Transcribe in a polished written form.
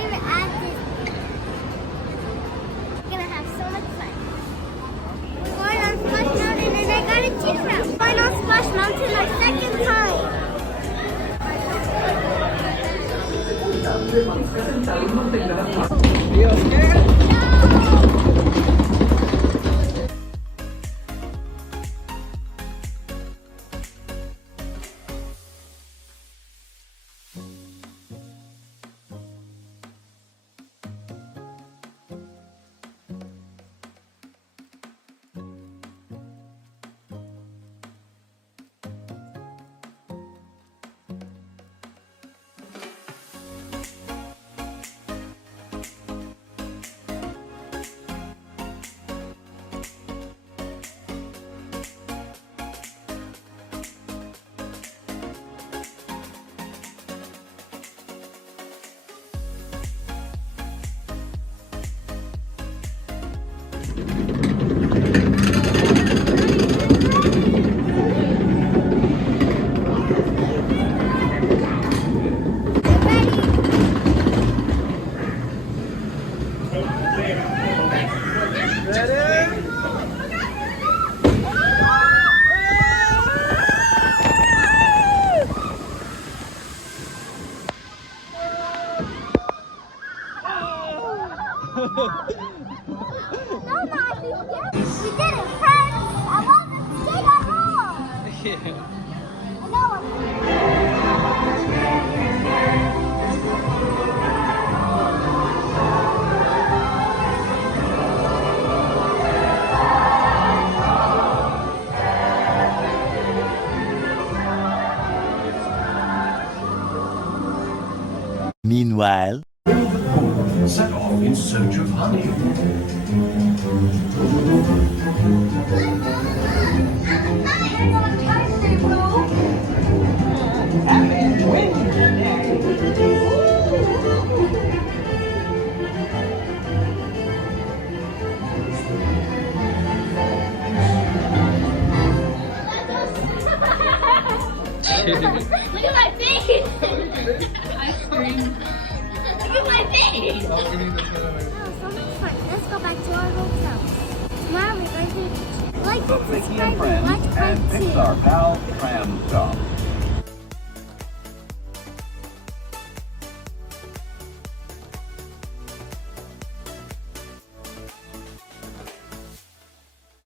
favorite at Disney. We're gonna have so much fun. We're going on Splash Mountain and I got a chicken wrap. We're going on Splash Mountain our second time. No, Matthew, yes. We did it, friends. I love this big roll. Yeah. I know. Meanwhile, set off in search of honey. Look at my face! Ice cream. Look at my face! Oh, so much fun. Let's go back to our hotel. Tomorrow we're going to like and subscribe and watch part 2. Pixar Pal Tram Stop.